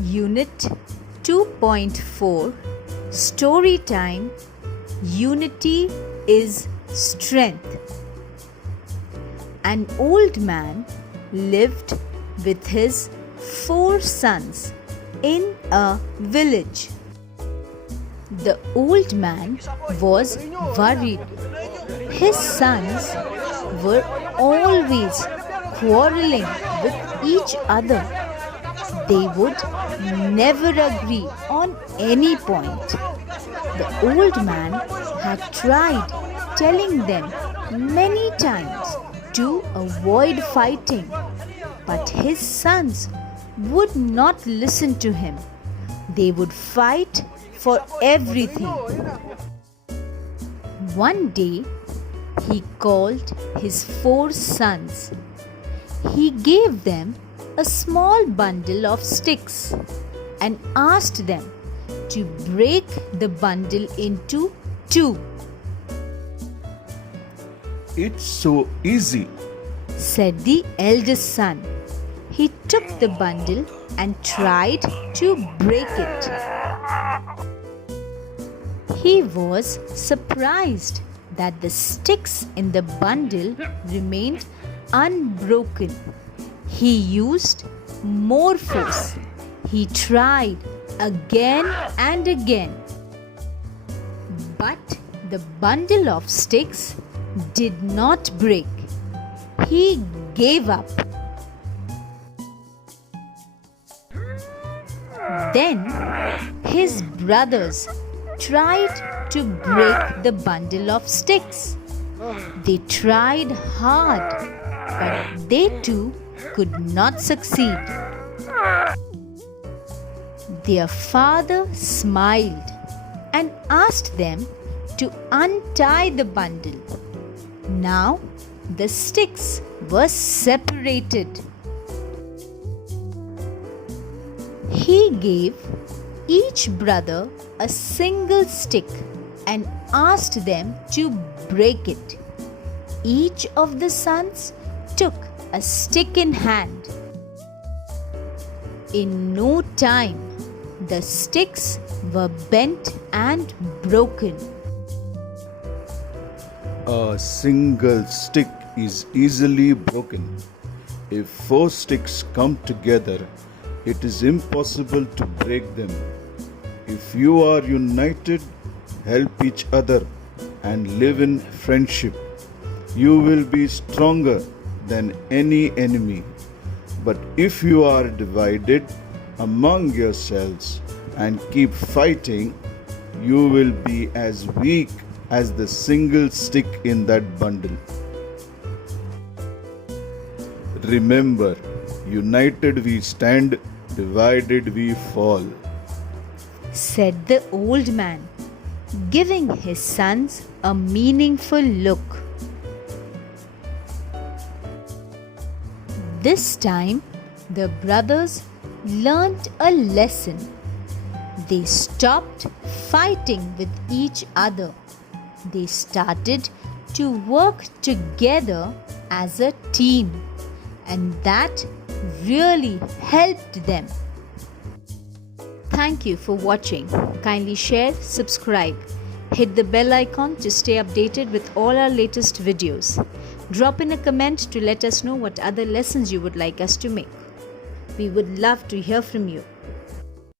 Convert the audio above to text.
Unit 2.4 Story Time. Unity is strength. An old man lived with his 4 sons in a village. The old man was worried. His sons were always quarreling with each other. They would never agree on any point. The old man had tried telling them many times to avoid fighting, but his sons would not listen to him. They would fight for everything. One day, he called his 4 sons. He gave them a small bundle of sticks and asked them to break the bundle into 2. It's so easy, said the eldest son. He took the bundle and tried to break it. He was surprised that the sticks in the bundle remained unbroken. He used more force. He tried again and again. But the bundle of sticks did not break. He gave up. Then his brothers tried to break the bundle of sticks. They tried hard, but they too could not succeed. Their father smiled and asked them to untie the bundle. Now the sticks were separated. He gave each brother a single stick and asked them to break it. Each of the sons took a stick in hand. In no time, the sticks were bent and broken. a single stick is easily broken. If 4 sticks come together, it is impossible to break them. If you are united, help each other, and live in friendship, you will be stronger than any enemy. But if you are divided among yourselves and keep fighting, you will be as weak as the single stick in that bundle. Remember, united we stand, divided we fall, said the old man, giving his sons a meaningful look. This time, the brothers learnt a lesson. They stopped fighting with each other. They started to work together as a team, and that really helped them. Thank you for watching. Kindly share, subscribe, hit the bell icon to stay updated with all our latest videos. Drop in a comment to let us know what other lessons you would like us to make. We would love to hear from you.